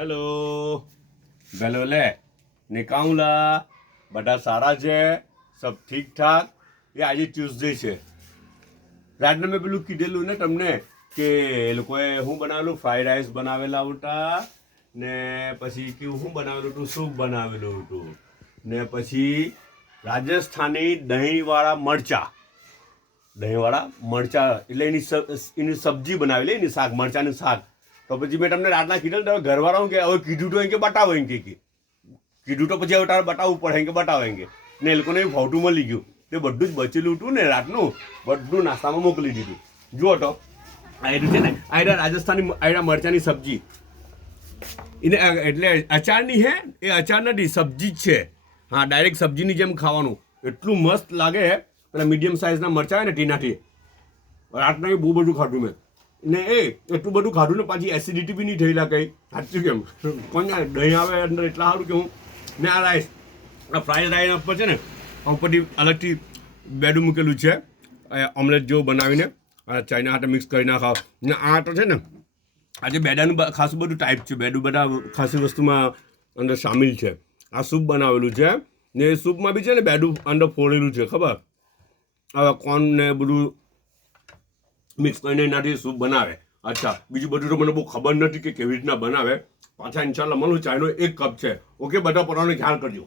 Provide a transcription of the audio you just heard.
hello ભેલો લે નિકાઉલા બધા સારા છે સબ ઠીક ઠાક એ આજે ટ્યુઝડે છે રાતને મેં પેલું કીધેલું ને તમને કે એ લોકોએ હું બનાવેલું ફ્રાઈડ રાઈસ બનાવેલા હતા ને પછી કેવું હું બનાવેલું હતું સૂપ બનાવેલું હતું ને પછી રાજસ્થાની દહીંવાળા એટલે એની સબ્જી બનાવેલી એની શાક મરચાંનું શાક તો પછી મેં તમને રાતના કીધું ને ઘરવાળા કે હવે કીધું તો એમ કે બતાવો એમ કે કીધું તો પછી હવે તારે બતાવવું પડે એમ કે બતાવો એમ કે ને એ લોકોને ફાવટું મળી ગયું તે બધું જ બચેલું હતું ને રાતનું બધું નાસ્તામાં મોકલી દીધું જુઓ તો આ છે ને આ રાજસ્થાની આ મરચાંની સબ્જી એને એટલે અચારની હે એ અચાર નથી સબ્જી જ છે હા ડાયરેક્ટ સબ્જીની જેમ ખાવાનું એટલું મસ્ત લાગે પેલા મીડિયમ સાઇઝના મરચાં હોય ને ટીનાથી રાતના બહુ બધું ખાધું મેં ને એ એટલું બધું ખાધું ને પાછી એસિડિટી બી નહીં થયેલા કંઈ સાચું કેમ કોણ દહીં આવે અંદર એટલા સારું કે હું ને આ રાઈસ આ ફ્રાઈડ રાઈસ ઉપર છે ને ઉપરથી અલગથી બેડું મૂકેલું છે ઓમલેટ જેવું બનાવીને ચાઇના હાથે મિક્સ કરીને ખાવ ને આ તો છે ને આજે બેડાનું ખાસું બધું ટાઈપ છે બેડું બધા ખાસી વસ્તુમાં અંદર સામેલ છે આ સૂપ બનાવેલું છે ને એ સૂપમાં બી છે ને બેડું અંદર ફોડેલું છે ખબર હવે કોર્ન ને બધું મિક્સ કરીને એનાથી સૂપ બનાવે અચ્છા બીજું બધું તો મને બહુ ખબર નથી કે કેવી રીતના બનાવે પાછા ઇન્શાલ્લાહ મળું ચાયનો 1 કપ છે ઓકે બધા પોતાનો ખ્યાલ કરજો